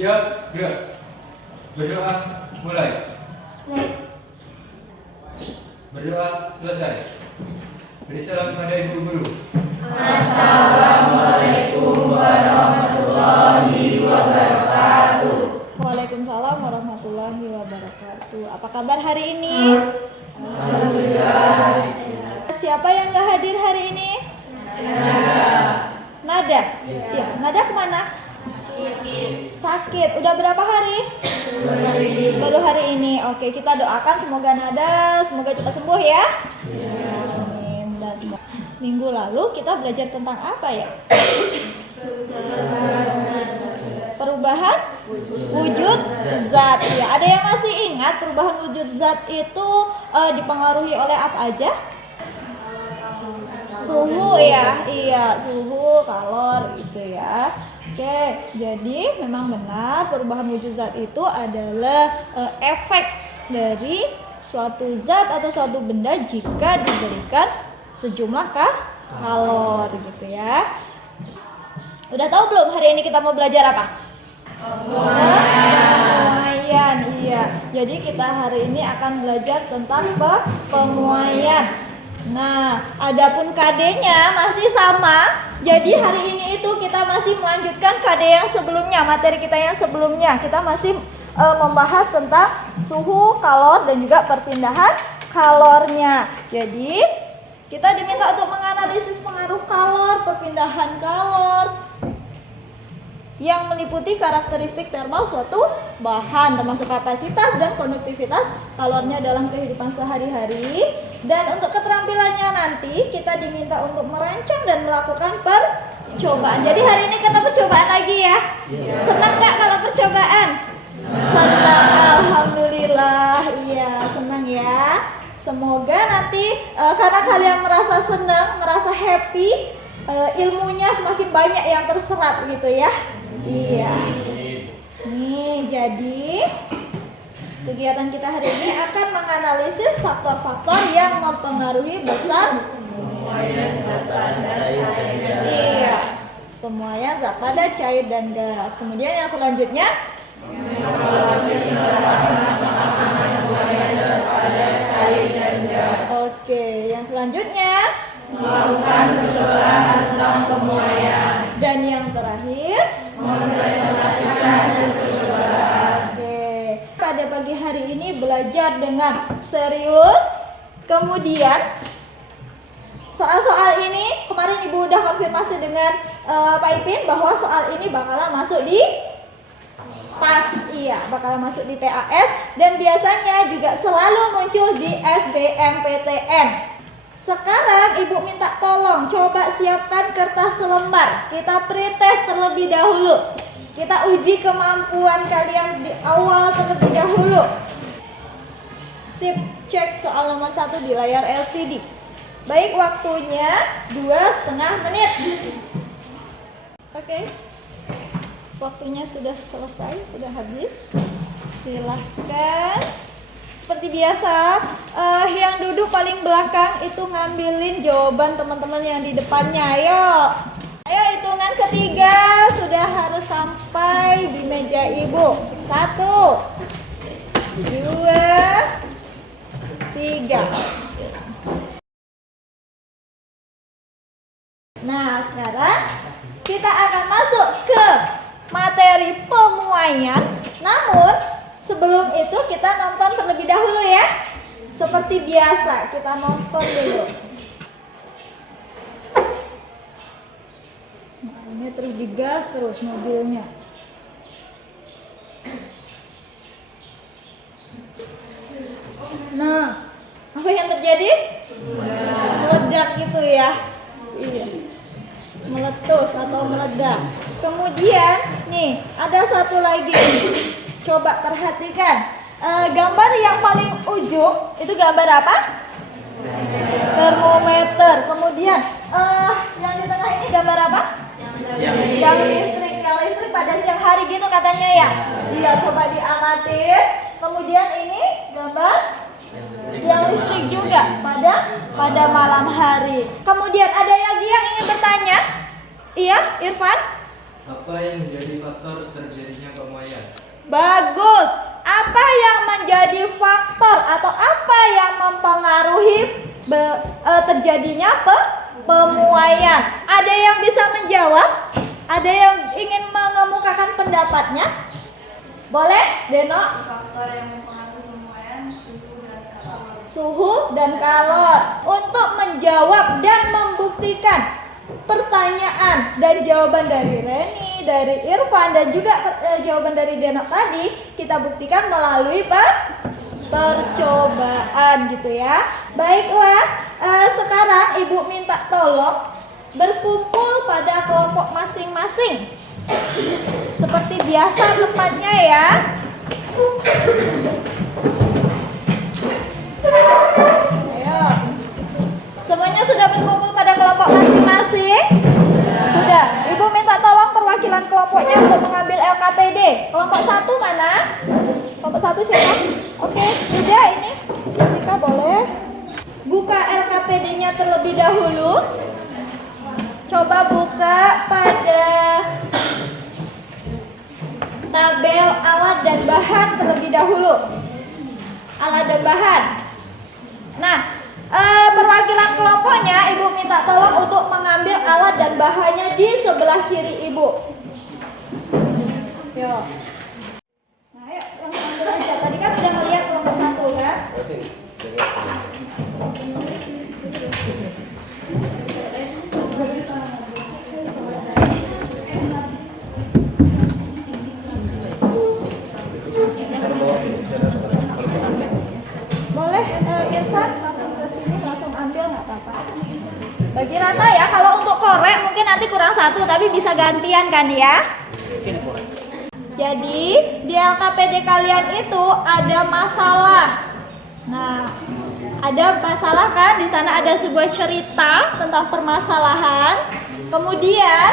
Siap, gerak. Berdoa, mulai. Berdoa, selesai. Beri salam kepada ibu guru. Assalamualaikum warahmatullahi wabarakatuh. Waalaikumsalam warahmatullahi wabarakatuh. Apa kabar hari ini? Alhamdulillah. Siapa yang gak hadir hari ini? Nada? Ya, Nada kemana? Sakit. Udah berapa hari? Baru hari ini. Oke, kita doakan semoga Nada semoga cepat sembuh ya. Amin. Dan semua. Minggu lalu kita belajar tentang apa ya? Perubahan wujud zat. Ya, ada yang masih ingat perubahan wujud zat itu dipengaruhi oleh apa aja? Suhu ya. Iya, suhu, kalor gitu ya. Oke, jadi memang benar perubahan wujud zat itu adalah efek dari suatu zat atau suatu benda jika diberikan sejumlah kalor gitu ya. Udah tahu belum hari ini kita mau belajar apa? Pemuaian. Iya. Jadi kita hari ini akan belajar tentang pemuaian. Nah, adapun KD-nya masih sama. Jadi hari ini itu kita masih melanjutkan KD yang sebelumnya, materi kita yang sebelumnya. Kita masih membahas tentang suhu, kalor dan juga perpindahan kalornya. Jadi kita diminta untuk menganalisis pengaruh kalor, perpindahan kalor yang meliputi karakteristik termal suatu bahan, termasuk kapasitas dan konduktivitas kalornya dalam kehidupan sehari-hari. Dan untuk keterampilannya nanti kita diminta untuk merancang dan melakukan percobaan. Jadi hari ini kita percobaan lagi ya. Senang gak kalau percobaan? Senang, alhamdulillah. Iya, senang ya. Semoga nanti karena kalian merasa senang, merasa happy, ilmunya semakin banyak yang terserap gitu ya. Iya. Nih, jadi kegiatan kita hari ini akan menganalisis faktor-faktor yang mempengaruhi besar iya, pemuaian zat padat, cair dan gas. Kemudian yang selanjutnya oke, yang selanjutnya Melakukan percobaan tentang pemuaian. dan yang terakhir Mempresentasikan hasil percobaan. oke, pada pagi hari ini belajar dengan serius. Kemudian soal-soal ini kemarin Ibu udah konfirmasi dengan Pak Ipin bahwa soal ini bakalan masuk di PAS, iya, bakalan masuk di PAS dan biasanya juga selalu muncul di SBMPTN. Sekarang Ibu minta tolong coba siapkan kertas selembar. Kita pretest terlebih dahulu. Kita uji kemampuan kalian di awal terlebih dahulu. Sip, cek soal nomor 1 di layar LCD. Baik, waktunya 2,5 menit. Oke. Waktunya sudah selesai, sudah habis. Silahkan. Seperti biasa, yang duduk paling belakang itu ngambilin jawaban teman-teman yang di depannya. Ayo hitungan ketiga sudah harus sampai di meja Ibu. 1, 2, 3. Nah, sekarang kita akan masuk ke materi pemuaian. Namun sebelum itu kita nonton terlebih dahulu ya. Seperti biasa kita nonton dulu. Nah, ini terus digas terus mobilnya. Nah, apa yang terjadi? Meledak gitu ya. Iya. Meletus atau meledak. Kemudian nih ada satu lagi. Coba perhatikan gambar yang paling ujung itu gambar apa? Termometer. Kemudian yang di tengah ini gambar apa? Yang listrik. Yang listrik pada siang hari gitu katanya ya. Iya, coba diamatin. Kemudian ini gambar yang listrik juga pada malam hari. Kemudian ada lagi yang ingin bertanya? Iya, Irfan? Apa yang menjadi faktor terjadinya pemuaian? Bagus. Apa yang menjadi faktor atau apa yang mempengaruhi terjadinya pemuaian? Ada yang bisa menjawab? Ada yang ingin mengemukakan pendapatnya? Boleh, Deno? Faktor yang mempengaruhi pemuaian Suhu dan kalor. Untuk menjawab dan membuktikan pertanyaan dan jawaban dari Reni, dari Irfan, dan juga jawaban dari Deno tadi, kita buktikan melalui percobaan gitu ya. Baiklah, sekarang Ibu minta tolong berkumpul pada kelompok masing-masing. Seperti biasa tempatnya ya. Ayo. Semuanya sudah berkumpul pada kelompok masing-masing? Sudah. Ibu minta tolong perwakilan kelompoknya untuk mengambil LKPD. Kelompok 1 mana? Kelompok 1 siapa? Oke, Ida ini. Jessica boleh. Buka LKPD-nya terlebih dahulu. Coba buka pada tabel alat dan bahan terlebih dahulu. Alat dan bahan. Nah, perwakilan kelompoknya Ibu minta tolong untuk mengambil alat dan bahannya di sebelah kiri Ibu. Yuk. Nah, ayo langsung ambil aja. Tadi kan udah ngeliat kelompok 1 kan? Boleh Irfan langsung ke sini langsung ambil nggak apa-apa. Bagi rata ya. Kalau untuk korek mungkin nanti kurang 1 tapi bisa gantian kan ya. Jadi di LKPD kalian itu ada masalah. Nah, ada masalah kan? Di sana ada sebuah cerita tentang permasalahan. Kemudian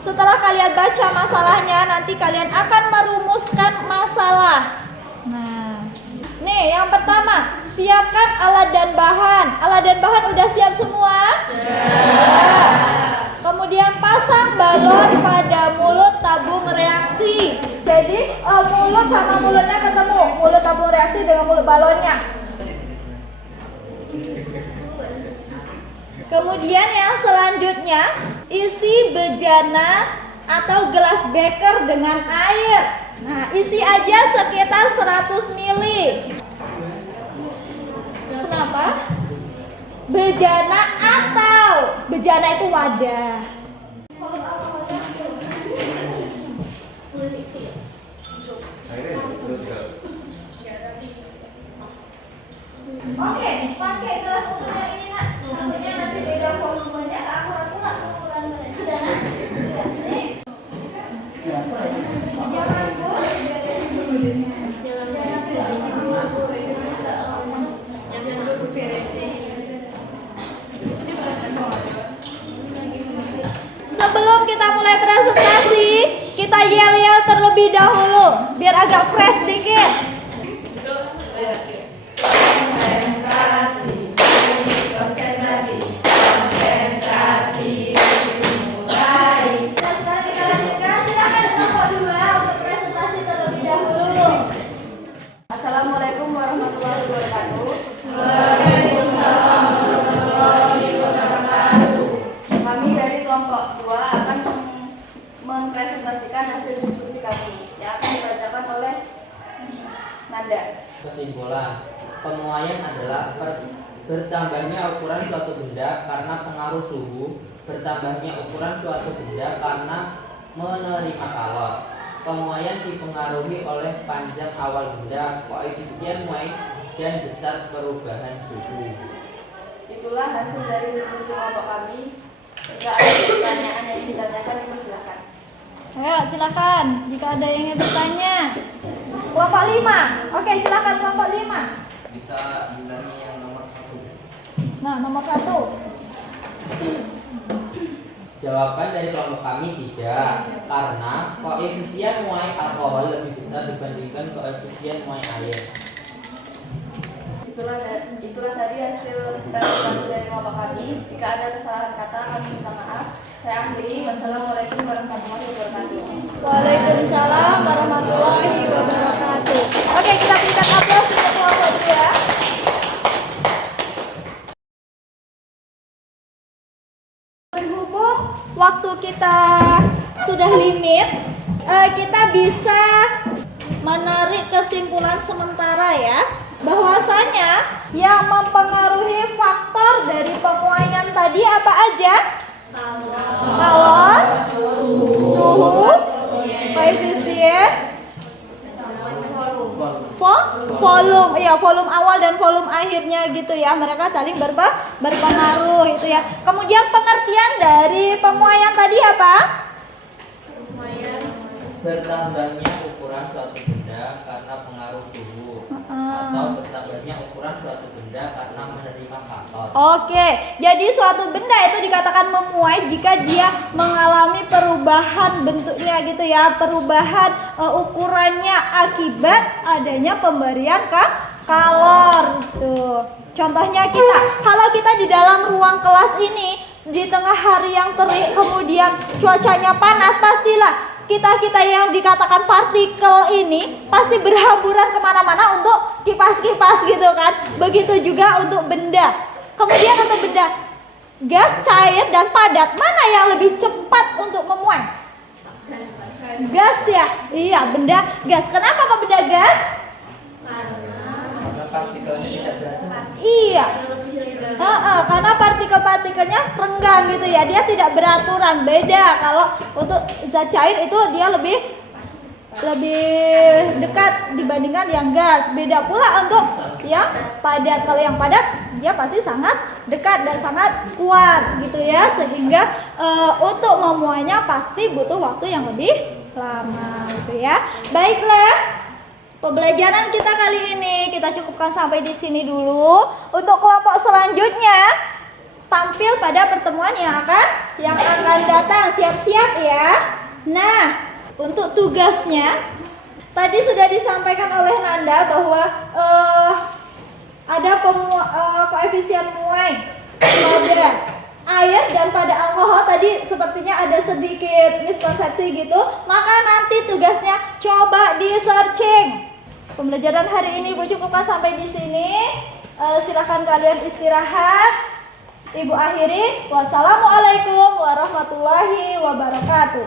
setelah kalian baca masalahnya, nanti kalian akan merumuskan masalah. Nah, nih yang pertama, siapkan alat dan bahan. Alat dan bahan udah siap semua? Siap. Kemudian pasang balon pada mulut tabung reaksi. Jadi mulut sama mulutnya ketemu. Mulut tabung reaksi dengan mulut balonnya. Kemudian yang selanjutnya, isi bejana atau gelas beker dengan air. Nah, isi aja sekitar 100 ml. Kenapa? Bejana atau bejana itu wadah. Oke, pakai gelas ukuran yang ini nak. Takutnya nanti beda volumenya, nggak akurat pula ukurannya. Sudah nak? Sudah. Nih. Jangan bu. Sebelum kita mulai presentasi, kita yel-yel terlebih dahulu biar agak fresh dikit. Assalamualaikum warahmatullahi wabarakatuh. Kami dari kelompok 2 akan mempresentasikan hasil diskusi kami yang akan dibacakan oleh Nanda. Kesimpulan, pemuaian adalah bertambahnya ukuran suatu benda karena pengaruh suhu, bertambahnya ukuran suatu benda karena menerima kalor. Pemuaian dipengaruhi oleh panjang awal benda, koefisien muai, dan besar perubahan suhu. Itulah hasil dari diskusi kelompok kami. Jika ada pertanyaan yang ditanyakan, silakan. Ayo silakan jika ada yang ingin bertanya. Kelompok 5. Oke, silakan kelompok 5. Bisa diulangi yang nomor 1. Nah, nomor 1. Jawaban dari kelompok kami tidak, karena koefisien muai alkohol lebih besar dibandingkan koefisien muai air. Itulah tadi hasil presentasi dari kelompok kami. Jika ada kesalahan kata, kami minta maaf. Saya akhiri. Wassalamualaikum warahmatullahi wabarakatuh. Waalaikumsalam warahmatullahi wabarakatuh. Oke, kita berikan aplaus untuk kelompok 2. Berhubung waktu kita sudah limit, kita bisa menarik kesimpulan sementara ya, bahwasanya yang mempengaruhi faktor dari pemuaian tadi apa aja? Kalor, suhu, koefisien, volume, ya volume awal dan volume akhirnya gitu ya, mereka saling berpengaruh itu ya. Kemudian pengertian dari pemuaian tadi apa? Bertambahnya ukuran suatu benda karena pengaruh suhu atau bertambahnya ukuran suatu benda karena menerima faktor. Oke, jadi suatu benda itu dikatakan memuai jika dia mengalami perubahan bentuknya gitu ya, perubahan ukurannya akibat adanya pemberian kalor gitu. Contohnya kalau kita di dalam ruang kelas ini di tengah hari yang terik kemudian cuacanya panas, pastilah kita yang dikatakan partikel ini pasti berhamburan kemana-mana untuk kipas-kipas gitu kan. Begitu juga untuk benda. Kemudian untuk benda gas, cair, dan padat, mana yang lebih cepat untuk memuai? Gas ya? Iya, benda gas. Kenapa kok benda gas? Karena partikelnya tidak berat. Iya. Karena partikel-partikelnya renggang gitu ya, dia tidak beraturan. Beda kalau untuk zat cair itu dia lebih dekat dibandingkan yang gas. Beda pula untuk yang padat. Kalau yang padat dia pasti sangat dekat dan sangat kuat gitu ya, sehingga untuk memuainya pasti butuh waktu yang lebih lama gitu ya. Baiklah, pembelajaran kita kali ini kita cukupkan sampai di sini dulu. Untuk kelompok selanjutnya tampil pada pertemuan yang akan datang. Siap-siap ya. Nah, untuk tugasnya tadi sudah disampaikan oleh Nanda bahwa ada koefisien muai pada air dan pada alkohol. Tadi sepertinya ada sedikit miskonsepsi gitu. Maka nanti tugasnya coba di searching. Pembelajaran hari ini Ibu cukupkan sampai di sini. Silakan kalian istirahat. Ibu akhiri. Wassalamualaikum warahmatullahi wabarakatuh.